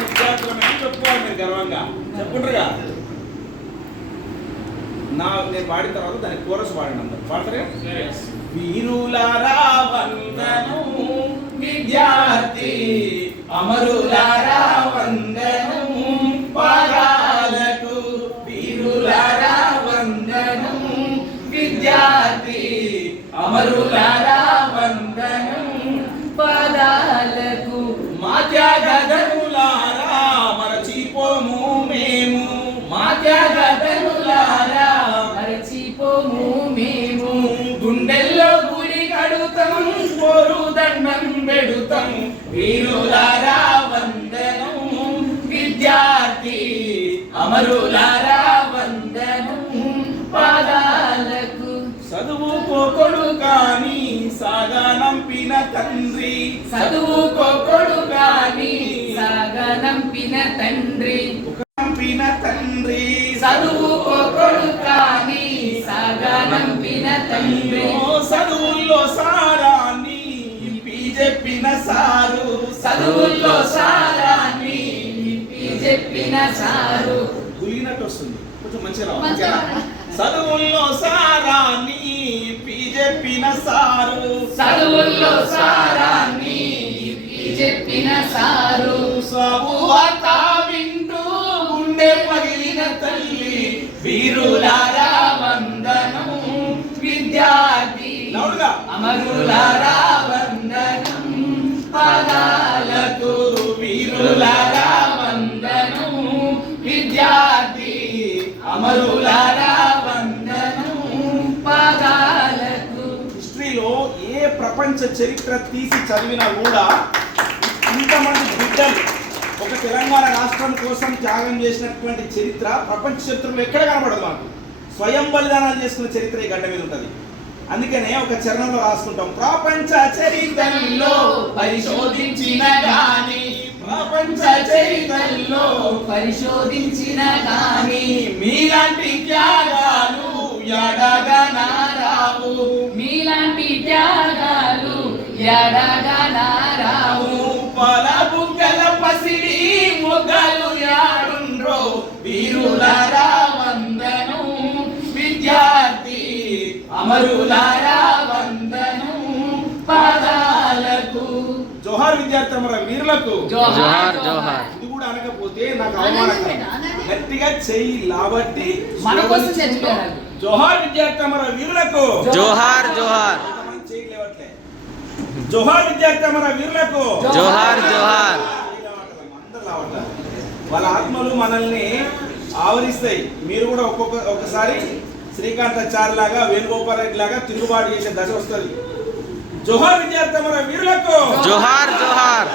విద్యార్థులు మేము చెప్పుకోవాలి, మీరు గర్వంగా చెప్పుకుంటారుగా. నేను పాడిన తర్వాత దానికి కోరస్ పాడిన అందరు పాడతారే. వీరులారా వందనం విద్యార్థి అమరులారా వందనం పాదాలకు. వీరులారా వందనం విద్యార్థి అమరులారా వందనం పాదాలకు. మా త్యాగధనులారా మరచిపోము మేము, మా త్యాగధనులారా మరచిపోము మేము. గుండెల్లో గుడి కడుతాం, కోరు దండం పెడుతాం. వీరులారా వందనం విద్యార్థి అమరులారా వందనం పాదాలకు. చదువుకోకొడు కాని సాగనంపిన తండ్రి, చదువుకోకొడు కాని సాగనంపిన తండ్రి, నంపిన తండ్రి. చదువుకోకొడు కాని సాగనంపిన తండ్రి. చదువుల్లో సారాన్ని ఇప్పి చెప్పిన సారు, చదువుల్లో సారాన్ని ఇప్పి చెప్పిన సారు. గులిగినట్టు వస్తుంది, కొంచెం మంచిగా రావాలి. చదువుల్లో సారాన్ని ఇప్పి చెప్పిన సారు, చదువుల్లో సారాన్ని ఇప్పి చెప్పిన సారు. శుభవార్త వింటూ గుండె పగిలిన తల్లి, వీరులారా వందనం విద్యార్థి అమరులారా వందనం పాదాలకు. వీరులారా వందనం విద్యార్థి అమరులారా వందనం పాదాలకు. హిస్టరీలో ఏ ప్రపంచ చరిత్ర తీసి చదివినా కూడా ఇంతమంది బిడ్డలు ఒక తెలంగాణ రాష్ట్రం కోసం త్యాగం చేసినటువంటి చరిత్ర ప్రపంచ చరిత్రలో ఎక్కడ కనబడదు. మాకు స్వయం బలిదానాలు చేసుకున్న చరిత్ర ఈ గడ్డ మీద ఉంటుంది. అందుకనే ఒక చరణంలో రాసుకుంటాం, ప్రపంచ చరిత్రలో పరిశోధించిన గాని, ప్రపంచ చరిత్రలో పరిశోధించిన గాని మీలాంటి త్యాగాలు ఎడగనారావు, మీలాంటి త్యాగాలు ఎడగనారావు. పలబుగ్గల పసిడి మొగ్గలు యాడుండ్రో, వీరులారా వందనం విద్యార్థి అమరులారా వందనం పాదాలకు. జోహార్ విద్యార్థి అమర వీరులకు జోహార్ జోహార్. ఇది కూడా అనకపోతే నాకు అవమానకరం. గట్టిగా చెయ్యి లాబట్టి మన కోసం చచ్చిపోయారు. జోహార్ విద్యార్థి అమర వీరులకు జోహార్ జోహార్. చెయ్యి లేవట్లే. జోహార్ విద్యార్థి అమర వీరులకు జోహార్ జోహార్. అందరూ లావట్లేదు. వాళ్ళ ఆత్మలు మనల్ని ఆవరిస్తాయి. మీరు కూడా ఒకసారి శ్రీకాంతాచార్య లాగా, వేణుగోపాల్ రెడ్డి లాగా తిరుగుబాటు చేసే దశ వస్తుంది. జోహార్ విద్యార్థి అమర వీరులకు జోహార్ జోహార్.